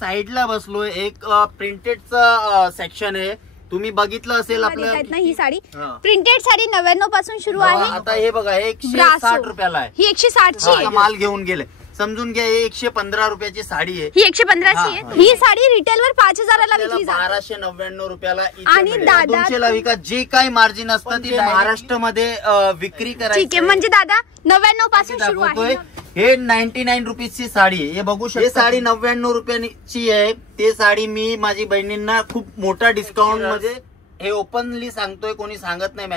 साइडला बसलोय, एक प्रिंटेडचा सेक्शन आहे, तुम्ही बघितलं असेल आपल्या ही साडी प्रिंटेड साडी 99 पासून सुरू आहे. आता हे बघा 160 रुपयाला आहे, ही 160 ची आहे. माल घेऊन गेले, समजून घ्या 115 रुपयाची साडी आहे, ही 115 ची आहे. ही साडी रिटेल वर 5000 ला विकली जाते, 1299 रुपयाला. आणि दादा 200 ला विका, जे काही मार्जिन असतं ते महाराष्ट्रामध्ये विक्री करायची. ठीक आहे, म्हणजे दादा 99 पासून सुरू आहे. हे 99 रुपीजची साडी आहे, हे बघू शकता. हे साडी 99 रुपयाची आहे. ते साडी मी माझी बहिणींना खूप मोठा डिस्काउंट मध्ये, हे ओपनली सांगतोय, कोणी सांगत नाही.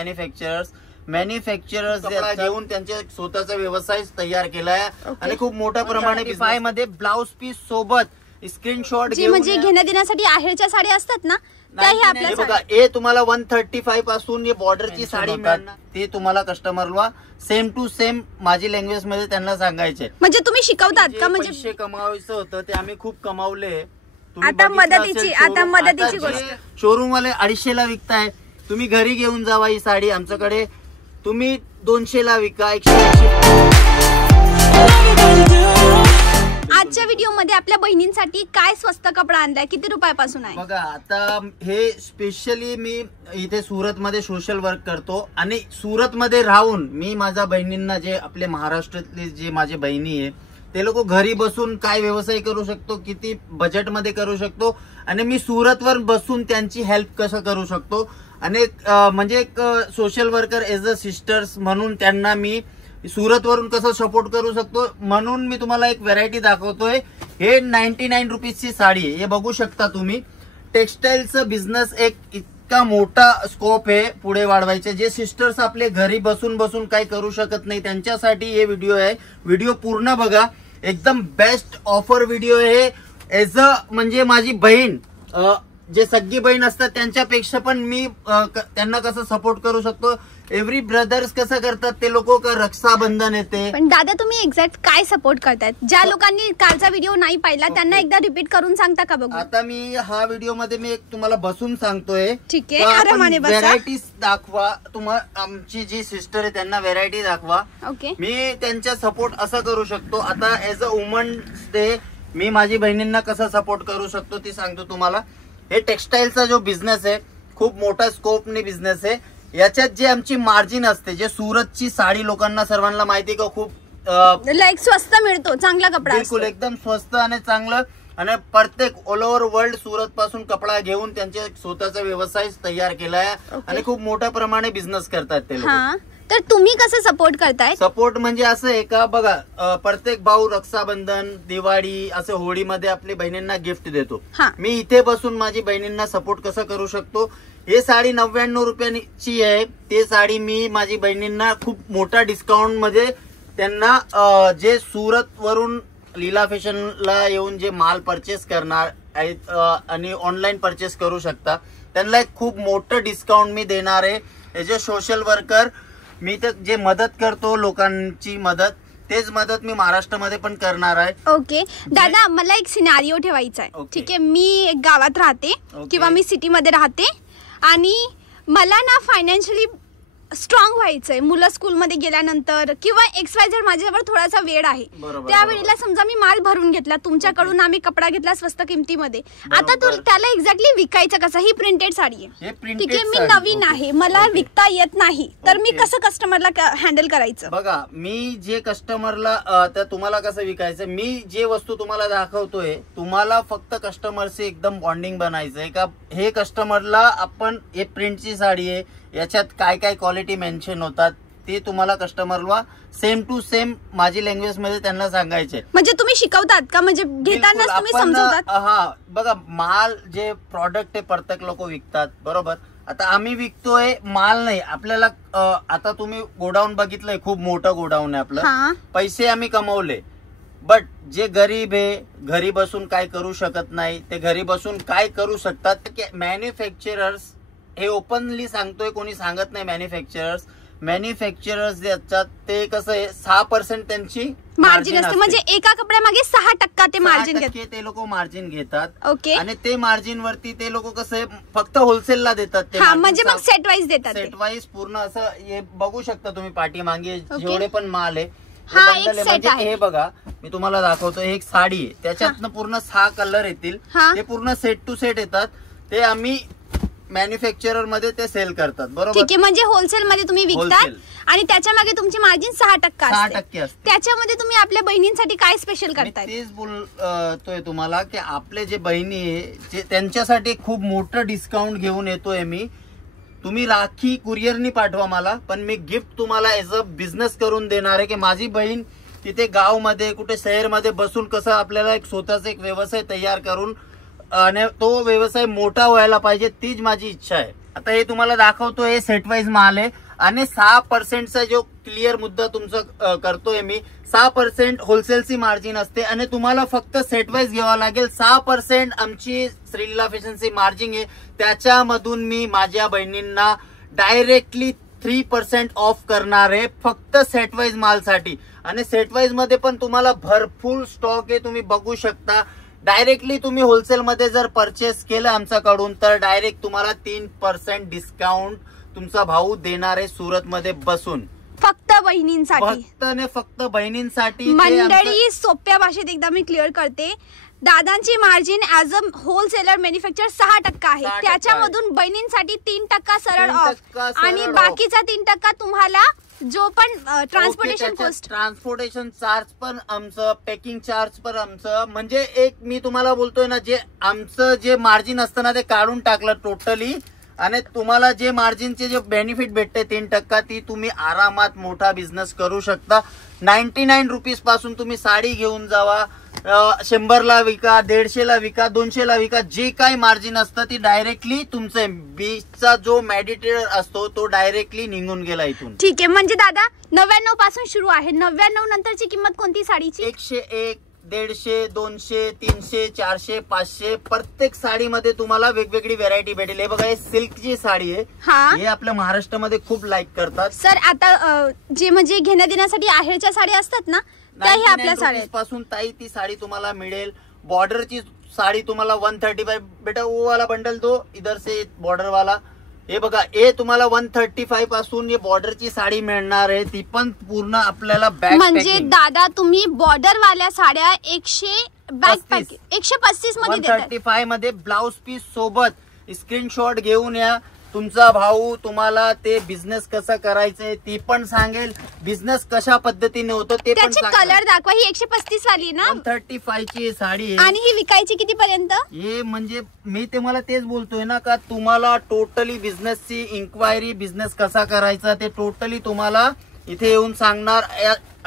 मॅन्युफॅक्चरर्स घेऊन त्यांचे स्वतःचा व्यवसाय तयार केलाय आणि खूप मोठ्या प्रमाणे पाय मध्ये ब्लाउज पीस सोबत स्क्रीनशॉट म्हणजे घेण्या देण्यासाठी आहेरच्या साड्या असतात ना, बघा. हे तुम्हाला 135 पासून हे बॉर्डरची साडी मिळणार, ते तुम्हाला कस्टमरला सेम टू सेम माझी लँग्वेज मध्ये त्यांना सांगायचे. म्हणजे तुम्ही शिकवतात का? म्हणजे पैसे कमावायचं होतं ते आम्ही खूप कमावले. आता मदतीची गोष्ट, शोरूम वाले 250 ला विकताय, तुम्ही घरी घेऊन जावा ही साडी आमच्याकडे, तुम्ही 200 ला विका, 180. आजच्या व्हिडिओ मध्ये आपल्या बहिणींसाठी काय स्वस्त कपडा आणलाय, किती रुपयापासून आहे? बघा, आता हे स्पेशली मी इथे सुरत मध्ये सोशल वर्क करतो आणि सुरत मध्ये राहून मी माझ्या बहिणींना, जे आपले महाराष्ट्रातले जे माझे बहिणी आहे, ते लोक घरी बसून काय व्यवसाय करू शकतो, किती बजेट मध्ये करू शकतो, आणि मी सुरतवर बसून त्यांची हेल्प कसं करू शकतो. आणि म्हणजे एक social worker as a sisters म्हणून त्यांना मी सुरत वरून कसं सपोर्ट करू शकतो, म्हणून मी तुम्हाला एक व्हरायटी दाखवतोय. हे 99 रुपीजची साडी आहे, हे बघू शकता तुम्ही. टेक्सटाईलचं बिझनेस एक इतका मोठा स्कोप आहे पुढे वाढवायचे, जे सिस्टर्स आपले घरी बसून बसून काही करू शकत नाही, त्यांच्यासाठी हे व्हिडिओ आहे. व्हिडिओ पूर्ण बघा, एकदम बेस्ट ऑफर व्हिडिओ आहे. एज अ म्हणजे माझी बहीण, जे सगळी बहीण असतात त्यांच्यापेक्षा पण मी त्यांना कसं सपोर्ट करू शकतो. एव्हरी ब्रदर्स कसं करतात ते लोक, रक्षाबंधन येते. पण दादा तुम्ही एक्झॅक्ट काय सपोर्ट करतायत? ज्या लोकांनी कालचा व्हिडिओ नाही पाहिला त्यांना एकदा रिपीट करून सांगता का? बघू, आता मी हा व्हिडिओ मध्ये मी तुम्हाला बसून सांगतोय. ठीक आहे, व्हेरायटीज दाखवा, तुम्हाला आमची जी सिस्टर आहे त्यांना व्हेरायटी दाखवा. ओके, मी त्यांच्या सपोर्ट असं करू शकतो. आता एज अ वुमन डे मी माझी बहिणींना कसं सपोर्ट करू शकतो ते सांगतो तुम्हाला. हे टेक्सटाईलचा जो बिझनेस आहे खूप मोठा स्कोपने बिझनेस आहे. याच्यात जे आमची मार्जिन असते, जे सुरतची साडी लोकांना सर्वांना माहिती का खूप लाईक स्वस्त मिळतो, चांगला कपडा, बिलकुल एकदम स्वस्त आणि चांगलं. आणि प्रत्येक ऑल ओव्हर वर्ल्ड सुरत पासून कपडा घेऊन त्यांचे स्वतःचा व्यवसाय तयार केलाय आणि खूप मोठ्या प्रमाणे बिझनेस करतात ते लोक. तर तुम्ही कसं सपोर्ट करताय? सपोर्ट म्हणजे असं आहे का, बघा, प्रत्येक भाऊ रक्षाबंधन, दिवाळी, असं होळीमध्ये आपली बहिणींना गिफ्ट देतो. मी इथे बसून माझी बहिणींना सपोर्ट कसं करू शकतो. हे साडी 99 रुपयाची आहे. ते साडी मी माझी बहिणींना खूप मोठा डिस्काउंट मध्ये त्यांना, जे सुरत वरून लीला फॅशनला येऊन जे माल परचेस करणार आहेत आणि ऑनलाईन परचेस करू शकता, त्यांना एक खूप मोठं डिस्काउंट मी देणार आहे. एज अ सोशल वर्कर मी तर जे मदत करतो लोकांची मदत, तेच मदत मी महाराष्ट्रामध्ये पण करणार आहे. ओके दादा, मला एक सिनारिओ ठेवायचा आहे. ठीक आहे, मी एक गावात राहते किंवा मी सिटीमध्ये राहते आणि मला ना फायनान्शियली स्ट्रॉंग व्हायचंय. मुलं स्कूलमध्ये गेल्यानंतर किंवा XYZ माझ्यावर थोडासा वेळ आहे, त्यावेळेला समजा मी माल भरून घेतला तुमच्याकडून, आम्ही कपडा घेतला स्वस्त किमतीमध्ये. आता तू त्याला एक्झॅक्टली विकायचं कसं? ही प्रिंटेड साडी आहे, ठीक आहे, मी नवीन आहे, मला विकता येत नाही, तर मी कसं कस्टमरला हँडल करायचं? बघा, मी जे कस्टमरला, तर तुम्हाला कसं विकायचं, मी जे वस्तू तुम्हाला दाखवतोय, तुम्हाला फक्त कस्टमरशी एकदम बॉन्डिंग बनायचंय का. हे कस्टमरला आपण, हे प्रिंटची साडी आहे, याच्यात काय काय क्वालिटी मेन्शन होतात ते तुम्हाला कस्टमरला सेम टू सेम माझी लँग्वेज मध्ये त्यांना सांगायचे. म्हणजे तुम्ही शिकवतात का? म्हणजे घेतानाच तुम्ही समजवतात? हा, बघा, माल जे प्रॉडक्ट आहे प्रत्येक लोक विकतात, बरोबर. आता आम्ही विकतोय माल नाही, आपल्याला आता तुम्ही गोडाऊन बघितलंय, खूप मोठं गोडाऊन आहे आपलं, पैसे आम्ही कमवले. बट जे गरीब आहे, घरी बसून काय करू शकत नाही, ते घरी बसून काय करू शकतात. मॅन्युफॅक्चरर्स, हे ओपनली सांगतोय, कोणी सांगत नाही. मॅन्युफॅक्चरर्स जे असतात ते कसं आहे, 6% त्यांची मार्जिन असते, म्हणजे एका कपड्यामागे 6% ते मार्जिन घेतात, ते लोक मार्जिन घेतात. ओके, आणि ते मार्जिन वरती ते लोक कसं फक्त होलसेलला देतात, ते म्हणजे मग सेट वाईज देतात. सेट वाईज पूर्ण असं हे बघू शकता तुम्ही, पाठीमागे जेवढे पण माल आहे हा, बंडल एक आहे. set म्हणजे आहे. हे बघा मी तुम्हाला दाखवतो, हे एक साडी आहे, त्याच्यातनं पूर्ण 6 कलर येतील. हा. ते पूर्ण सेट टू सेट येतात. ते आम्ही मॅन्युफॅक्चरर मध्ये ते सेल करतात, बरोबर. ठीक आहे, म्हणजे होलसेल मध्ये तुम्ही विकतात Wholesale. आणि त्याच्या मागे तुमची मार्जिन 6% 6% असते. त्याच्यामध्ये तुम्ही आपल्या बहिणींसाठी काय स्पेशल मी करताय? तेच बोलतोय तुम्हाला की आपले जे बहिणी आहे त्यांच्यासाठी खूप मोठं डिस्काउंट घेऊन येतोय मी. तुम्ही राखी कुरिअरनी पाठवा मला, पण मी गिफ्ट तुम्हाला एज अ बिझनेस करून देणार आहे की माझी बहीण तिथे गावमध्ये कुठे शहरमध्ये बसून कसं आपल्याला एक स्वतःचा एक व्यवसाय तयार करून आणि तो व्यवसाय मोठा व्हायला पाहिजे, तीच माझी इच्छा आहे. आता हे तुम्हाला दाखवतो, हे सेट वाईज माल आहे आणि 6%चा जो क्लिअर मुद्दा तुमचा करतोय मी, 6% होलसेलची मार्जिन असते आणि तुम्हाला फक्त सेट वाईज घ्यावा लागेल. 6% आमची श्रीलीला फॅशनची मार्जिन आहे, त्याच्यामधून मी माझ्या बहिणींना डायरेक्टली 3% ऑफ करणार आहे फक्त सेट वाईज मालसाठी. आणि सेट वाईज मध्ये पण तुम्हाला भरपूर स्टॉक आहे, तुम्ही बघू शकता. डायरेक्टली तुम्ही होलसेल मध्ये जर परचेस केलं आमच्याकडून तर डायरेक्ट तुम्हाला 3% डिस्काउंट तुमचा भाऊ देणार आहे सुरत मध्ये बसून, फक्त बहिणींसाठी. फक्त बहिणींसाठी. मंडळी, सोप्या भाषेत एकदा मी क्लिअर करते, दादांची margin as a wholesaler manufacture 6% आहे, त्याच्यामधून बहिणींसाठी 3% सरळ ऑफ आणि बाकीचा 3% तुम्हाला जो पण ट्रान्सपोर्टेशन कॉस्ट, ट्रान्सपोर्टेशन चार्ज पण आमचं, पॅकिंग चार्ज पण आमचं. म्हणजे एक मी तुम्हाला बोलतोय ना, जे आमचं जे मार्जिन असतं ना ते काढून टाकलं टोटली आणि तुम्हाला जे मार्जिनचे जे बेनिफिट भेटते 3%, ती तुम्ही आरामात मोठा बिझनेस करू शकता. 99 रुपीज पासून तुम्ही साडी घेऊन जावा, 100ला विका, 150ला विका, 200ला विका, जे काही मार्जिन असतं ती डायरेक्टली तुमचे बीचचा जो मेडिटेटर असतो तो डायरेक्टली निघून गेला इथून. ठीक आहे, म्हणजे दादा 99 पासून सुरू आहे. 99 नंतरची किंमत कोणती साडीची? 101, 150, 200, 300, 400, 500 प्रत्येक साडीमध्ये तुम्हाला वेगवेगळी व्हेरायटी भेटेल. हे बघा, हे सिल्कची साडी आहे, हे आपल्या महाराष्ट्रामध्ये खूप लाईक करतात. सर आता जे म्हणजे घेण्या देण्यासाठी आहेरच्या साडी असतात ना, त्याही आपल्या साड्या पासून ताई ती साडी तुम्हाला मिळेल. बॉर्डरची साडी तुम्हाला 135, बेटा वो वाला बंडल दो इधर से बॉर्डर वाला. हे बघा, हे तुम्हाला 135 पासून हे बॉर्डरची साडी मिळणार आहे, ती पण पूर्ण आपल्याला बॅग. म्हणजे दादा तुम्ही बॉर्डर वाल्या साड्या 135 मध्ये देतात. 135 मध्ये ब्लाउज पीस सोबत स्क्रीनशॉट घेऊन या. तुमचा भाऊ तुम्हाला ते बिझनेस कसं करायचंय ती पण सांगेल, बिझनेस कशा पद्धतीने होतो ते पण सांगेल. कलर दाखवा. ही 135 वाली ना, 135 ची साडी आहे. आणि ही विकायची किती पर्यंत? हे म्हणजे मी तुम्हाला तेच बोलतोय ना का तुम्हाला टोटली बिझनेसची इन्क्वायरी, बिझनेस कसा करायचा ते टोटली तुम्हाला इथे येऊन सांगणार.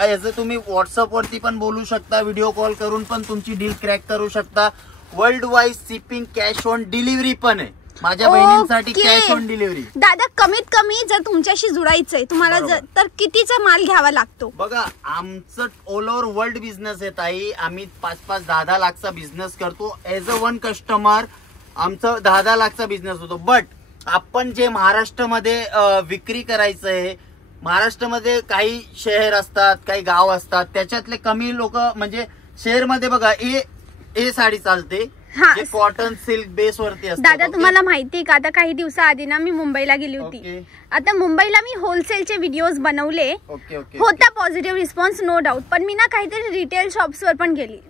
ऍज अ तुम्ही व्हॉट्सअप वरती पण बोलू शकता, व्हिडिओ कॉल करून पण तुमची डील क्रॅक करू शकता. World wise shipping, cash on delivery पण आहे माझ्या बहिणींसाठी. Cash on delivery. दादा कमीत कमी जर तुमच्याशी जुडायचंय तुम्हाला तर कितीचा माल घ्यावा लागतो? बघा, आमचं ऑल ओव्हर वर्ल्ड बिझनेस आहे ताई. आम्ही 5-5, 10-10 लाखचा बिझनेस करतो. एज अ वन कस्टमर आमचं 10-10 लाखचा बिझनेस होतो. बट आपण जे महाराष्ट्रामध्ये विक्री करायचं आहे, महाराष्ट्रामध्ये काही शहर असतात, काही गाव असतात, त्याच्यातले कमी लोक म्हणजे शहरमध्ये बघा हे साडी चालते, कॉटन सिल्क बेस वरती असते. दादा तुम्हाला माहितीये का, आता काही दिवसाआधी ना मी मुंबईला गेली होती. आता मुंबईला मी होलसेलचे व्हिडिओज बनवले, होता पॉझिटिव्ह रिस्पॉन्स नो डाऊट. पण मी ना काहीतरी रिटेल शॉप्स वर पण गेली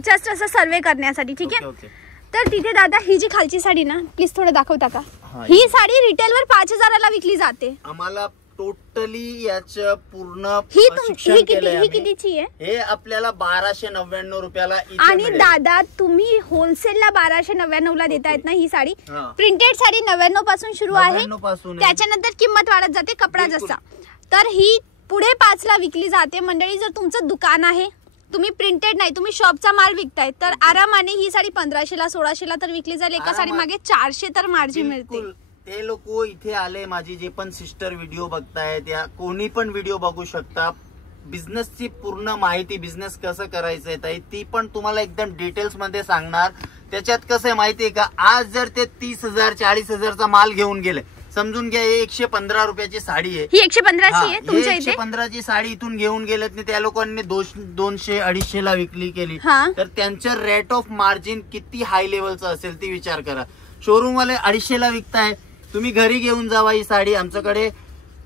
जस्ट असं सर्वे करण्यासाठी. ठीक आहे, तर तिथे दादा ही जी खालची साडी ना, प्लीज थोडं दाखवता का? ही साडी रिटेल वर 5000ला विकली जाते. आम्हाला टोटली याचं पूर्ण ही कितीची आहे? हे आपल्याला 1299 रुपयाला. आणि दादा तुम्ही होलसेलला 1299ला देतायत ना ही साडी. प्रिंटेड साडी 99 पासून सुरू आहे, त्याच्यानंतर किंमत वाढत जाते कपडा जसा. तर ही पुढे 5ला विकली जाते. मंडळी, जर तुमचं दुकान आहे, तुम्ही प्रिंटेड नाही, तुम्ही शॉपचा माल विकताय, तर आरामाने ही साडी 1500ला 1600ला तर विकली जाईल. एका साडी मागे 400 तर मार्जिन मिळते. ते लोक इथे आले, माझी जे पण सिस्टर व्हिडिओ बघतायत या कोणी पण व्हिडिओ बघू शकता. बिझनेसची पूर्ण माहिती, बिझनेस कसं करायचंय ताई, ती पण तुम्हाला एकदम डिटेल्स मध्ये सांगणार. त्याच्यात कसं आहे माहितीये का, आज जर ते 30,000 40,000चा माल घेऊन गेले, समजून घ्या 115 रुपयाची साडी आहे. ही 115ची आहे तुमच्या इथे? 115ची साडी इथून घेऊन गेलेत नाही, त्या लोकांनी 200-250ला विकली केली, तर त्यांचं रेट ऑफ मार्जिन किती हाय लेवलचं असेल ती विचार करा. शोरूम वाले 250ला विकताय, तुम्ही घरी घेऊन जावा ही साडी. आमच्याकडे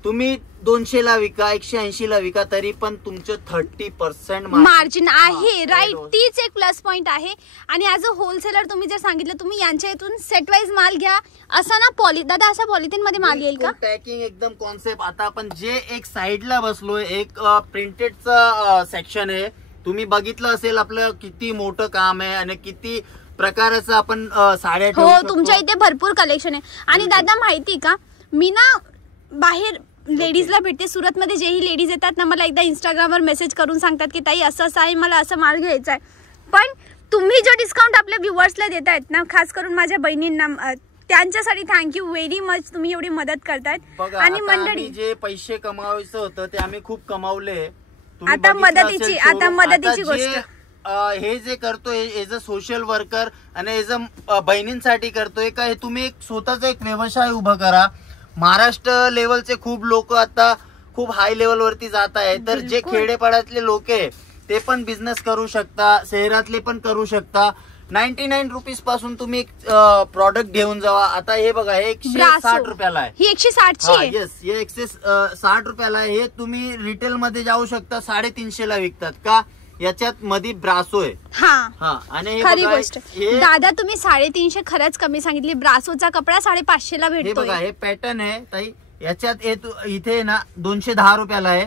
तुम्ही 200ला विका, 180ला विका, तरी पण तुमचं 30% मार्जिन आहे. राईट, तीच एक प्लस पॉइंट आहे. आणि ऍज अ होलसेलर तुम्ही जर सांगितलं तुम्ही यांच्या इथून सेट वाईज माल घ्या, असा ना दादा असा पॉलिथिन मध्ये माल येईल का? पॅकिंग एकदम कॉन्सेप्ट. आता आपण जे एक साइडला बसलोय, एक प्रिंटेडचं सेक्शन आहे. तुम्ही बघितलं असेल आपलं किती मोठं काम आहे आणि किती प्रकारचं आपण साड्या हो, तुमच्या इथे भरपूर कलेक्शन आहे. आणि दादा माहिती का, मी ना बाहेर लेडीजला भेटते सुरतमध्ये, जेही लेडीज येतात ना मला एकदा इंस्टाग्रामवर मेसेज करून सांगतात की ताई असं असं आहे, मला असं माल घ्यायचा आहे. पण तुम्ही जो डिस्काउंट आपल्या व्ह्युअर्सला देतायत ना, खास करून माझ्या बहिणींना, त्यांच्यासाठी थँक्यू व्हेरी मच. तुम्ही एवढी मदत करतायत. आणि मंडळी जे पैसे कमावायचं होतं ते आम्ही खूप कमवले. आता मदतीची गोष्ट, हे जे करतोय एज अ सोशल वर्कर आणि एज अ बहिणींसाठी करतोय का, हे तुम्ही एक स्वतःचा एक व्यवसाय उभा करा. महाराष्ट्र लेवलचे खूप लोक आता खूप हाय लेवल वरती जात आहे, तर जे खेडेपाड्यातले लोक आहे ते पण बिझनेस करू शकता, शहरातले पण करू शकता. 99 रुपीज पासून तुम्ही एक प्रॉडक्ट घेऊन जावा. आता हे बघा, हे 160 रुपयाला आहे. ही 160 येस, हे 160 रुपयाला आहे. हे तुम्ही रिटेल मध्ये जाऊ शकता, 350ला विकतात का. याच्यात मध्ये ब्रासो आहे. हा, आणि खरी गोष्ट दादा, तुम्ही 350 खरंच कमी सांगितली. ब्रासोचा कपडा 550ला भेटतो. हे बघा, हे पॅटर्न आहे ताई. याच्यात इथे ना 210 रुपयाला आहे.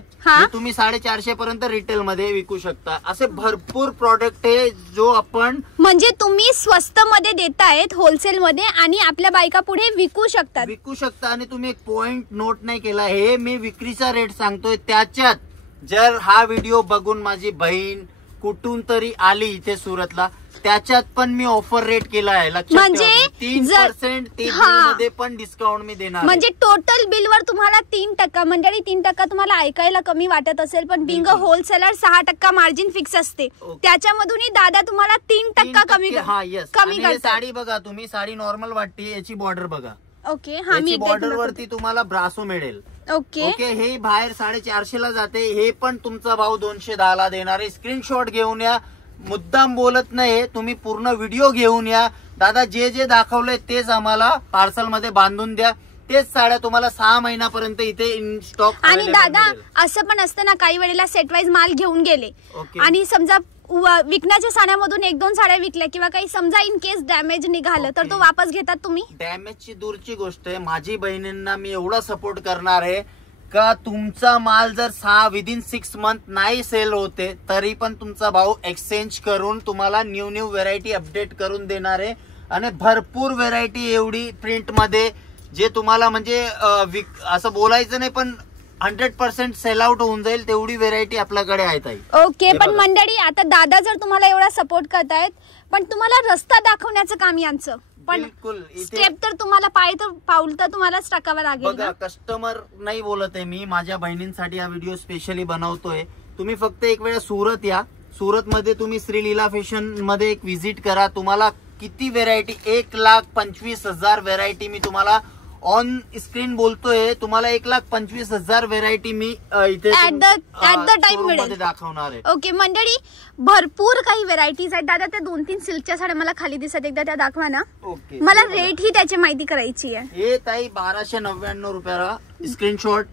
तुम्ही 450 पर्यंत रिटेल मध्ये विकू शकता. असे भरपूर प्रॉडक्ट आहे जो आपण, म्हणजे तुम्ही स्वस्त मध्ये देतायत होलसेल मध्ये आणि आपल्या बायका पुढे विकू शकता. आणि तुम्ही एक पॉइंट नोट नाही केला, हे मी विक्रीचा रेट सांगतोय. त्याच्यात जर हा व्हिडिओ बघून माझी बहीण कुठून तरी आली इथे सुरतला, त्याच्यात पण मी ऑफर रेट केला आहे. म्हणजे 3% मध्ये पण डिस्काउंट मी देणार. म्हणजे टोटल बिल वर तुम्हाला 3%. मंडळी 3% तुम्हाला ऐकायला कमी वाटत असेल, पण being a wholesaler 6% margin fix असते. त्याच्यामधूनही दादा तुम्हाला 3% कमी करतात. साडी बघा, तुम्ही साडी नॉर्मल वाटते, याची बॉर्डर बघा. ओके, हा, मी बॉर्डर वरती तुम्हाला ब्रासो मिळेल. ओके, हे बाहेर 450ला जाते, हे पण तुमचा भाव 210ला देणार आहे. स्क्रीनशॉट घेऊन या, मुद्दाम बोलत नाही, तुम्ही पूर्ण व्हिडिओ घेऊन या. दादा जे जे दाखवलंय तेच आम्हाला पार्सल मध्ये बांधून द्या. तेच साड्या तुम्हाला 6 महिन्यापर्यंत इथे इन स्टॉक. आणि दादा असं पण असतं ना, काही वेळेला सेट वाईज माल घेऊन गेले आणि समजा विकण्याच्या साड्यामधून 1-2 साड्या विकल्या किंवा काही समजा इन केस डॅमेज निघालं तर तो वापस घेतात तुम्ही? डॅमेजची दूरची गोष्ट आहे. माझी बहिणींना मी एवढा सपोर्ट करणार आहे का, तुमचा माल जर विदिन 6 मंथ नाही सेल होते तरी पण तुमचा भाऊ एक्सचेंज करून तुम्हाला न्यू व्हेरायटी अपडेट करून देणार आहे. आणि भरपूर व्हेरायटी एवढी प्रिंट मध्ये जे तुम्हाला म्हणजे असं बोलायचं नाही, पण 100% सेल आउट होऊन जाईल तेवढी व्हेरायटी आपल्याकडे आहे. ओके, पण मंडळी आता दादा जर तुम्हाला एवढा सपोर्ट करतायत, पण तुम्हाला रस्ता दाखवण्याचं काम यांचं, पण स्टेप तर तुम्हाला पाऊल तर तुम्हालाच टाकावं लागेल. बघा, कस्टमर नाही बोलत आहे, मी माझ्या बहिणींसाठी हा व्हिडिओ स्पेशली बनवतोय. तुम्ही फक्त एक वेळा सुरत या. सुरत मध्ये तुम्ही श्रीलीला फॅशन मध्ये एक व्हिजिट करा. तुम्हाला किती व्हेरायटी, 1,25,000 व्हेरायटी मी तुम्हाला ऑन स्क्रीन बोलतोय. तुम्हाला 1,25,000 व्हेरायटी मी इथे ऍट द टाइम मिळेल दाखवणार आहे. ओके मंडळी, भरपूर काही व्हेरायटीज आहेत. दादा त्या 2-3 सिल्कच्या साड्या मला खाली दिसत, एकदा त्या दाखवा ना. ओके, मला रेट ही त्याची माहिती करायची आहे. हे ताई 1299 रुपयाला स्क्रीनशॉट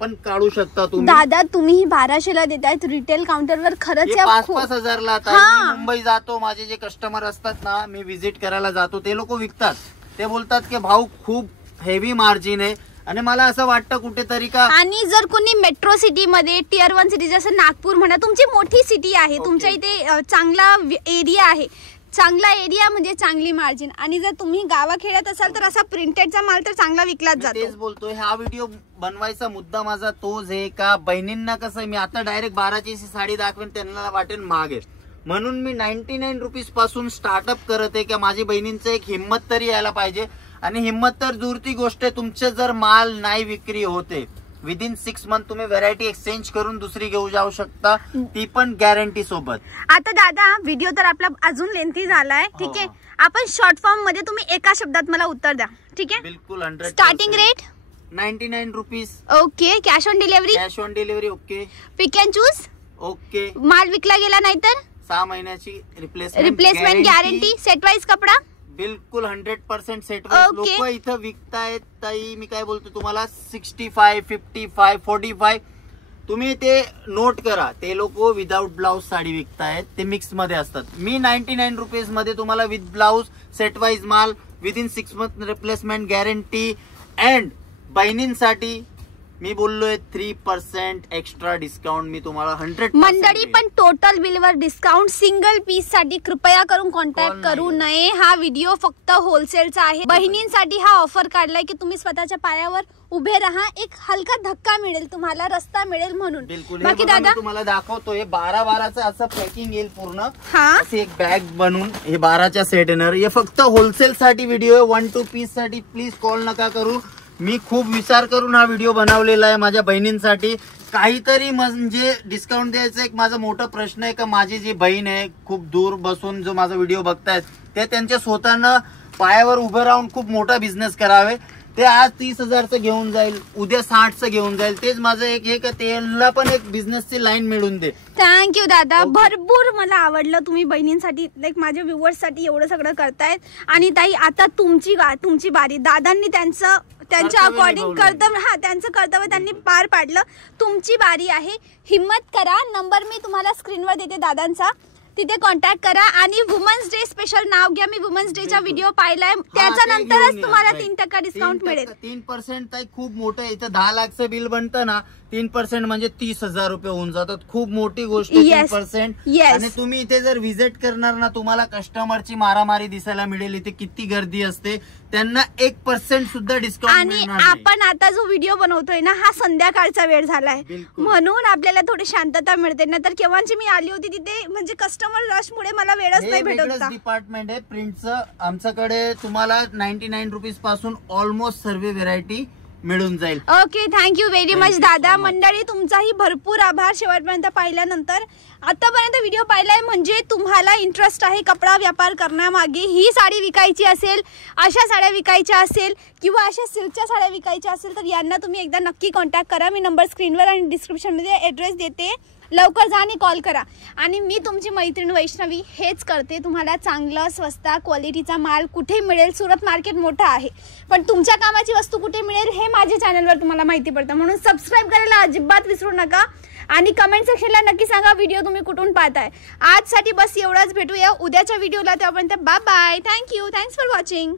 पण काढू शकता तुम्ही. दादा तुम्ही 1200ला देतायत रिटेल काउंटरवर, खरंच 5-5 हजारला. मी मुंबई जातो, माझे जे कस्टमर असतात ना, मी व्हिजिट करायला जातो, ते लोक विकतात. ते बोलतात की भाऊ खूप हेवी मार्जिन आहे. आणि मला असं वाटतं कुठेतरी का, आणि जर कोणी मेट्रो सिटी मध्ये टियर 1 सिटी जसं नागपूर म्हणा, तुमची मोठी सिटी आहे, तुमच्या इथे चांगला एरिया आहे, चांगला एरिया म्हणजे चांगली मार्जिन. आणि जर तुम्ही गावाखेड्यात असाल तर असा प्रिंटेडचा माल तर चांगला विकलाच जातो. तेच बोलतोय, हा व्हिडिओ बनवायचा मुद्दा माझा तोच आहे का, बहिणींना कसं, मी आता डायरेक्ट 12ची साडी दाखवेन त्यांना वाटेल महाग आहे, म्हणून मी 99 रुपीज पासून स्टार्टअप करत आहे की माझी बहिणींचं एक हिंमत तरी यायला पाहिजे. आणि हिंमत तर दूरची गोष्ट आहे, तुमचे जर माल नाही विक्री होते विदिन 6 मंथ तुम्ही व्हेरायटी एक्सचेंज करून दुसरी घेऊ जाऊ शकता, ती पण गॅरंटी सोबत. आता दादा व्हिडिओ तर आपला अजून लेंथी झालाय, ठीक आहे, आपण शॉर्ट फॉर्म मध्ये तुम्ही एका शब्दात मला उत्तर द्या, ठीक आहे? बिलकुल 100%. Starting rate 99 rupees. Okay, cash on delivery? Cash on delivery. Okay, pick and choose. Okay, माल विकला गेला नाही तर 6 महिन्याची रिप्लेसमेंट गॅरंटी. सेट वाईज कपडा बिलकुल 100% सेट Okay. लोक इथं विकतायत ताई. मी काय बोलतो तुम्हाला 65, 55, 45 तुम्ही ते नोट करा. ते लोक विदाउट ब्लाउज साडी विकतायत, ते मिक्स मध्ये असतात. मी 99 रुपीज मध्ये तुम्हाला विथ ब्लाउज सेट वाईज माल within 6 month replacement guarantee and बहिणींसाठी मी बोललोय 3% एक्स्ट्रा डिस्काउंट मी तुम्हाला 100% मंडळी. पण टोटल बिलवर डिस्काउंट, सिंगल पीस साठी कृपया करून कॉन्टॅक्ट करू नये. हा व्हिडिओ फक्त होलसेलचा आहे. बहिणींसाठी हा ऑफर काढलाय की तुम्ही स्वतःच्या पायावर उभे राहा, एक हलका धक्का मिळेल तुम्हाला, रस्ता मिळेल म्हणून. बिलकुल. बाकी दादा तुम्हाला दाखवतोय 12-12चं असं पॅकिंग येईल पूर्ण. हा असे एक बॅग बनवून हे 12च्या सेट येणार. हे फक्त होलसेल साठी व्हिडिओ आहे. 1-2 पीस साठी प्लीज कॉल नका करू. मी खूप विचार करून हा व्हिडिओ बनवलेला आहे माझ्या बहिणींसाठी. काहीतरी म्हणजे डिस्काउंट द्यायचा एक माझा मोठा प्रश्न आहे. का माझी जी बहीण आहे खूप दूर बसून जो माझा व्हिडिओ बघतायत ते त्यांच्या स्वतःनं पायावर उभं राहून खूप मोठा बिझनेस करावे. ते आज 30,000चं घेऊन जाईल, उद्या 60चं घेऊन जाईल. तेच माझं एक हे का त्यांना पण एक बिझनेसची लाईन मिळून दे. थँक्यू दादा. भरपूर मला आवडलं. तुम्ही बहिणींसाठी लाईक माझ्या व्ह्युअर्स साठी एवढं सगळं करतायत. आणि ताई आता तुमची बारी. दादांनी त्यांच्या अकॉर्डिंग त्यांचं कर्तव्य त्यांनी पार पाडलं. तुमची बारी आहे. हिम्मत करा. नंबर मी तुम्हाला स्क्रीनवर देते दादांचा, तिथे कॉन्टॅक्ट करा. आणि वुमन्स डे स्पेशल नाव घ्या. मी वुमन्स डेचा व्हिडिओ पाहिलाय, त्याच्यानंतरच तुम्हाला 3% डिस्काउंट मिळेल. 3% ताई खूप मोठं आहे. इथं 10 लाखचं बिल बनतं ना, 3% म्हणजे 30,000 रुपये होऊन जातात. खूप मोठी गोष्ट 3%. आणि तुम्ही इथे जर व्हिजिट करणार ना, तुम्हाला कस्टमरची मारामारी दिसायला मिळेल. इथे किती गर्दी असते, त्यांना 1% सुद्धा डिस्काउंट. आणि आपण आता जो व्हिडिओ बनवतोय ना, हा संध्याकाळचा वेळ झालाय म्हणून आपल्याला थोडी शांतता मिळते. ना तर केव्हाची मी आली होती तिथे म्हणजे कस्टमर रश मुळे मला वेळच नाही भेटत होता. डिपार्टमेंट आहे प्रिंटचं. आमच्याकडे तुम्हाला 99 रुपीज पासून ऑलमोस्ट सर्व व्हेरायटी मिळून जाईल. ओके, थँक्यू व्हेरी मच दादा. मंडळी तुमचाही भरपूर आभार शेवटपर्यंत पाहिल्यानंतर. आतापर्यंत व्हिडिओ पाहिलाय म्हणजे तुम्हाला इंटरेस्ट आहे कपडा व्यापार करण्यामागे. ही साडी विकायची असेल, अशा साड्या विकायच्या असेल किंवा अशा सिल्कच्या साड्या विकायच्या असेल तर यांना तुम्ही एकदा नक्की कॉन्टॅक्ट करा. मी नंबर स्क्रीनवर आणि डिस्क्रिप्शनमध्ये ॲड्रेस देते. लवकर जा आणि कॉल करा. आणि मी तुमची मैत्रीण वैष्णवी हेच करते. तुम्हाला चांगलं स्वस्त क्वालिटीचा माल कुठे मिळेल, सुरत मार्केट मोठं आहे पण तुमच्या कामाची वस्तू कुठे मिळेल हे माझ्या चॅनलवर तुम्हाला माहिती पडतं. म्हणून सबस्क्राईब करायला अजिबात विसरू नका. आणि कमेंट सेक्शनला नक्की सांगा व्हिडिओ तुम्ही कुठून पाहताय. आजसाठी बस एवढंच. भेटूया उद्याच्या व्हिडिओला. तेव्हापर्यंत bye bye. Thank you. Thanks for watching.